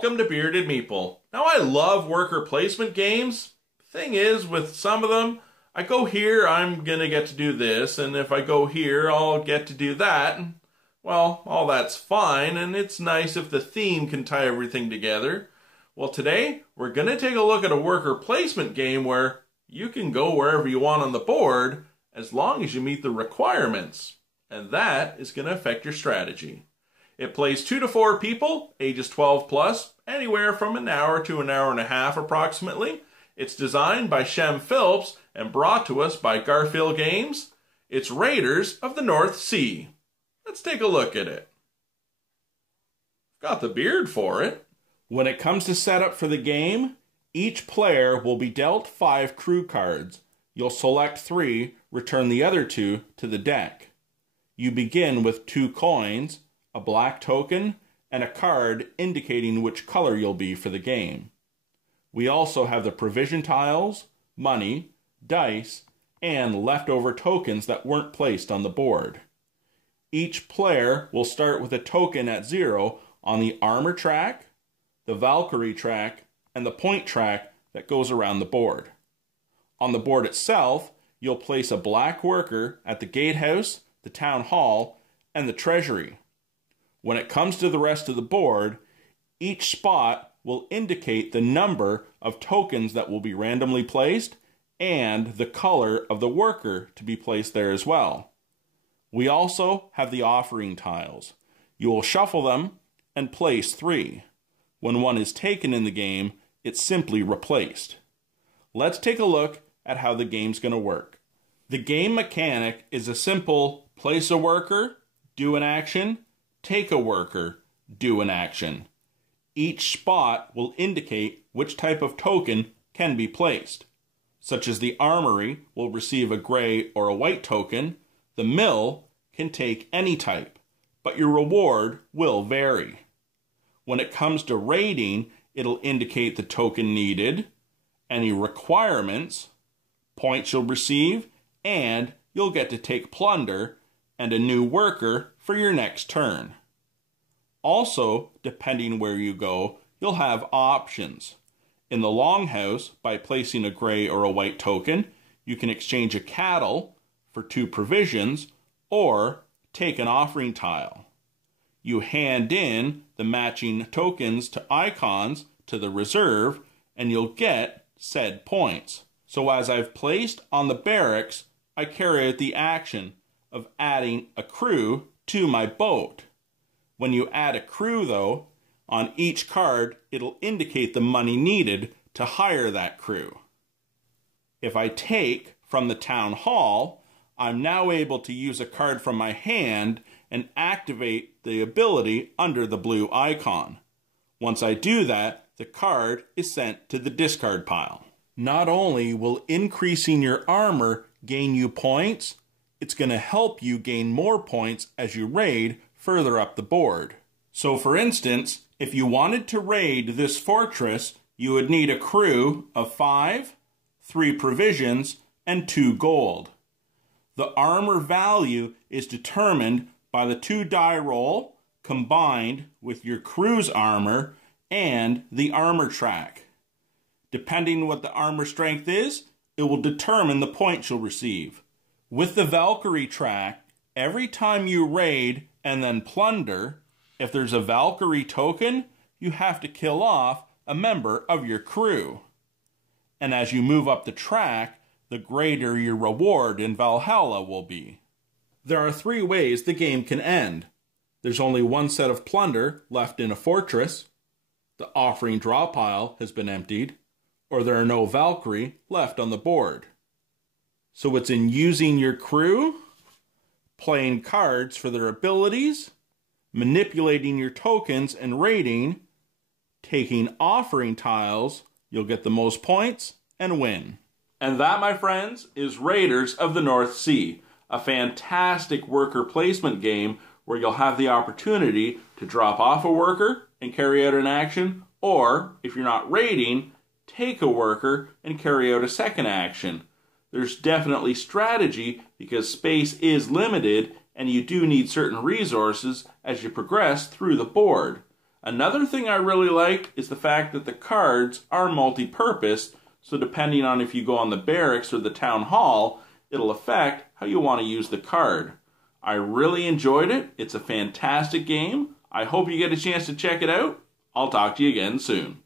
welcome to Bearded Meeple. Now I love worker placement games. Thing is, with some of them, I go here, I'm gonna get to do this, and if I go here, I'll get to do that. And, well, all that's fine, and it's nice if the theme can tie everything together. Well, today, we're gonna take a look at a worker placement game where you can go wherever you want on the board, as long as you meet the requirements. And that is gonna affect your strategy. It plays 2 to 4 people, ages 12 plus, anywhere from an hour to an hour and a half approximately. It's designed by Shem Phillips and brought to us by Garfield Games. It's Raiders of the North Sea. Let's take a look at it. Got the beard for it. When it comes to setup for the game, each player will be dealt 5 crew cards. You'll select 3, return the other 2 to the deck. You begin with 2 coins, a black token, and a card indicating which color you'll be for the game. We also have the provision tiles, money, dice, and leftover tokens that weren't placed on the board. Each player will start with a token at 0 on the armor track, the Valkyrie track, and the point track that goes around the board. On the board itself, you'll place a black worker at the gatehouse, the town hall, and the treasury. When it comes to the rest of the board, each spot will indicate the number of tokens that will be randomly placed and the color of the worker to be placed there as well. We also have the offering tiles. You will shuffle them and place 3. When one is taken in the game, it's simply replaced. Let's take a look at how the game's going to work. The game mechanic is a simple place a worker, do an action, take a worker, do an action. Each spot will indicate which type of token can be placed, such as the armory will receive a gray or a white token. The mill can take any type, but your reward will vary. When it comes to raiding, it'll indicate the token needed, any requirements, points you'll receive, and you'll get to take plunder and a new worker for your next turn. Also, depending where you go, you'll have options. In the longhouse, by placing a gray or a white token, you can exchange a cattle for 2 provisions or take an offering tile. You hand in the matching tokens to icons to the reserve and you'll get said points. So as I've placed on the barracks, I carry out the action of adding a crew to my boat. When you add a crew, though, on each card, it'll indicate the money needed to hire that crew. If I take from the town hall, I'm now able to use a card from my hand and activate the ability under the blue icon. Once I do that, the card is sent to the discard pile. Not only will increasing your armor gain you points, it's going to help you gain more points as you raid further up the board. So for instance, if you wanted to raid this fortress, you would need a crew of 5, 3 provisions, and 2 gold. The armor value is determined by the 2 die roll combined with your crew's armor and the armor track. Depending what the armor strength is, it will determine the points you'll receive. With the Valkyrie track, every time you raid and then plunder, if there's a Valkyrie token, you have to kill off a member of your crew. And as you move up the track, the greater your reward in Valhalla will be. There are 3 ways the game can end. There's only 1 set of plunder left in a fortress, the offering draw pile has been emptied, or there are no Valkyrie left on the board. So it's in using your crew, playing cards for their abilities, manipulating your tokens and raiding, taking offering tiles, you'll get the most points and win. And that, my friends, is Raiders of the North Sea, a fantastic worker placement game where you'll have the opportunity to drop off a worker and carry out an action, or, if you're not raiding, take a worker and carry out a second action. There's definitely strategy because space is limited and you do need certain resources as you progress through the board. Another thing I really like is the fact that the cards are multi-purpose, so depending on if you go on the barracks or the town hall, it'll affect how you want to use the card. I really enjoyed it. It's a fantastic game. I hope you get a chance to check it out. I'll talk to you again soon.